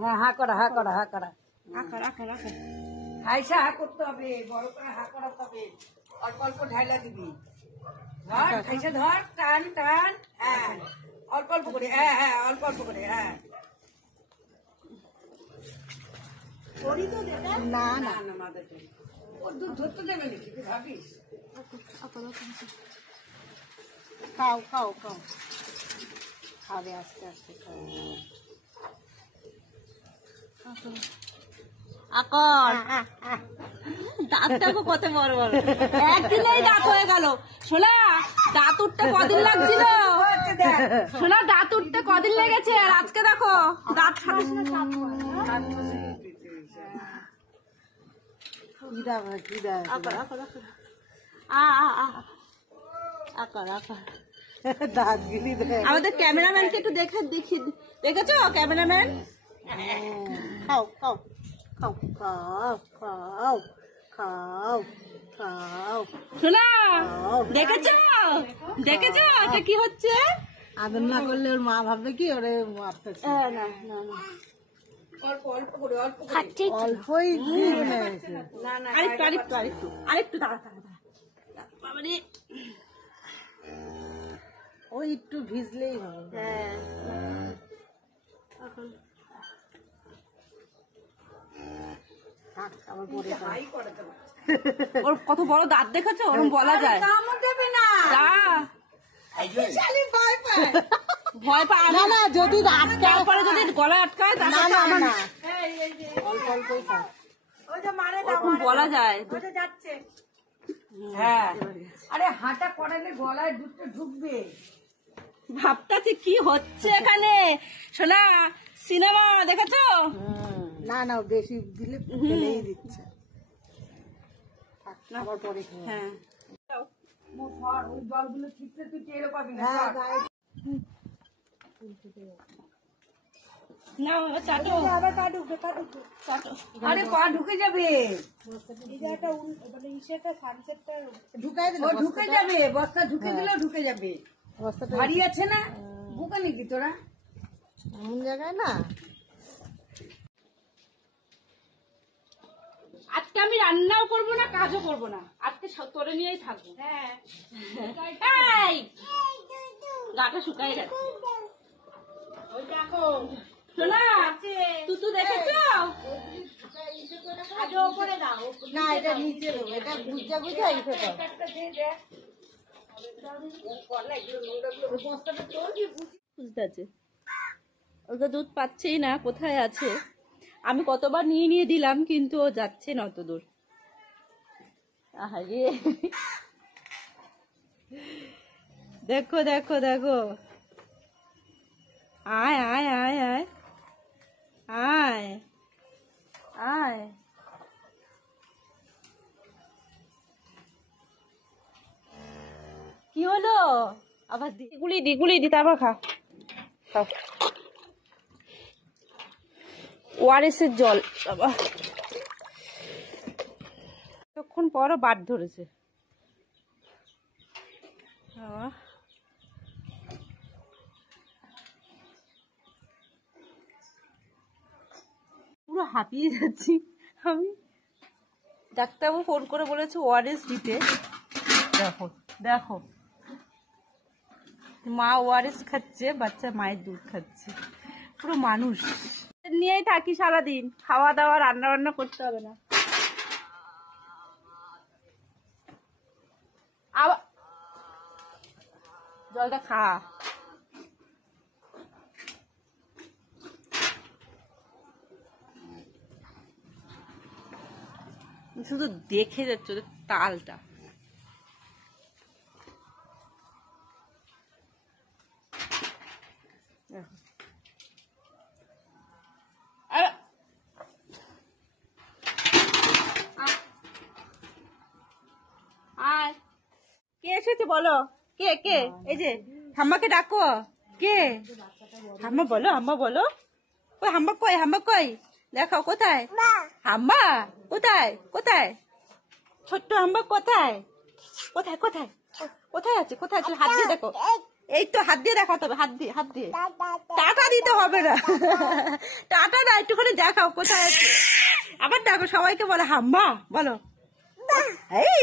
হ্যাঁ, হা করা, হা করা, হা করা। রাখা হাইসা হা করতে হবে, বড় করে হা করাতে হবে। অল্প অল্প ঢাইলা দিবি। ধর, হাইসা ধর, টান টান। হ্যাঁ, অল্প অল্প করে, হ্যাঁ হ্যাঁ, অল্প অল্প করে, হ্যাঁ। না না না, মাদারটা ও দুধ ধরতে দেবে নাকি, তুই ভাবিস? খাও খাবে আস্তে আস্তে খাও। আকর দাঁত দেখো কত বড় বড়, একদিনেই দাঁত হয়ে গেল। শোনা দাঁত উঠতে কদিন লাগছিল, শোনা দাঁত উঠতে কদিন লেগেছে, আর আজকে দেখো দাঁত আমাদের ক্যামেরাম্যানকে একটু দেখি, দেখেছো ক্যামেরাম্যান? খাও খাও খাও খাও খাও খাও খাও। শোনা দেখেছো দেখেছো এটা কি হচ্ছে? আদর না করলে ওর মা ভাববে কি ওরে মারতেছে। না না না অল্প অল্প করে, অল্প করে। খাচ্ছি অল্পই দিয়ে নেছে। না না, আরেকটু দাঁড়া বাবারে। ওই একটু ভিজলেই হবে। হ্যাঁ থাক, আবার পরে খাও। হাই করাতে পারছি। ওর কত বড় দাঁত দেখেছো, ওরকম বলা যায়? কামড় দেবে না। শালি ভয় পায়। ভয় পায় না না, যদি আটকায় তারপরে যদি গলায় আটকায় না তাহলে না আমার না, এই যে, অল্প অল্পই খাও। ওই যে মারে দাও, ওরকম মারে বলা দাও। যায়। ওই যে যাচ্ছে। হ্যাঁ, আরে হাঁটা করালে গলায় দুধটা ঢুকবে। ভাবটাছি কি হচ্ছে এখানে। শোনা সিনেমা দেখেছো? না না, বেশি দিলে ফেলেই দিচ্ছে। থাক, আবার পরে খাও। হ্যাঁ মুখ ধর, ওই জলগুলো ছিটতে তুই টেরও পাবি না। হ্যাঁ, ধর। গায়ে না চাটো আবার পা ঢুকবে, পা ঢুকবে। চাটো। আরে পা ঢুকে যাবে, ঢুকাই দিল, ও ঢুকে যাবে, বস্তা ঢুকে দিলেও ঢুকে যাবে। বস্তাটা ভারী আছে না, বুকে নিবি তোরা। এমন জায়গায় না। আজকে আমি রান্নাও করব না, কাজও করব না, আজকে তোরে নিয়েই থাকবো। এই গাটা শুকাই গেছে। ওই দেখো, শোনা তুতু দেখেছো? আগে ওপরে দাও। না, এটা নিচে দেবো, এটা গুজা গুজা ইসে দাও। একটা দিয়ে দে। বস্তাটা তোর কি বুঝতে আছে, ও তো দুধ পাচ্ছেই না, কোথায় আছে? আমি কতবার নিয়ে নিয়ে দিলাম কিন্তু ও যাচ্ছে না অত দূর। আহারে দেখো দেখো দেখো, আয় আয় আয় আয় আয় আয়। কি হলো আবার? ডিগুলি দি তারপর খাও খাও। ওআরএস এর জল বাবা, তখন পরও বাদ ধরেছে। পুরো হাঁপিয়ে যাচ্ছি আমি। ডাক্তারবাবু ফোন করে বলেছে ওআরএস দিতে। দেখো দেখো, মা ওআরএস খাচ্ছে, বাচ্চা মায়ের দুধ খাচ্ছে। পুরো মানুষ নিয়েই থাকি সারাদিন, খাওয়া দাওয়া রান্না বান্না করতে হবে না। আবার জলটা খা। শুধু দেখে যাচ্ছ তালটা। কে এসেছে বলো? কে কে? এই যে হাম্মাকে ডাকো। কে? হাম্মা বলো, হাম্মা বলো। ওই হাম্মা কই, হাম্মা কই? দেখাও কোথায় হাম্মা, কোথায় কোথায় ছোট্ট হাম্মা কোথায়? কোথায় কোথায় কোথায় আছে? কোথায় আছে? হাত দিয়ে দেখো, এই তো হাত দিয়ে দেখাতে হবে, হাত দিয়ে টাটা দিতে হবে না, টাটা না, একটুখানি দেখাও কোথায় আছে। আবার দেখো সবাইকে বলে হাম্মা বলো, এই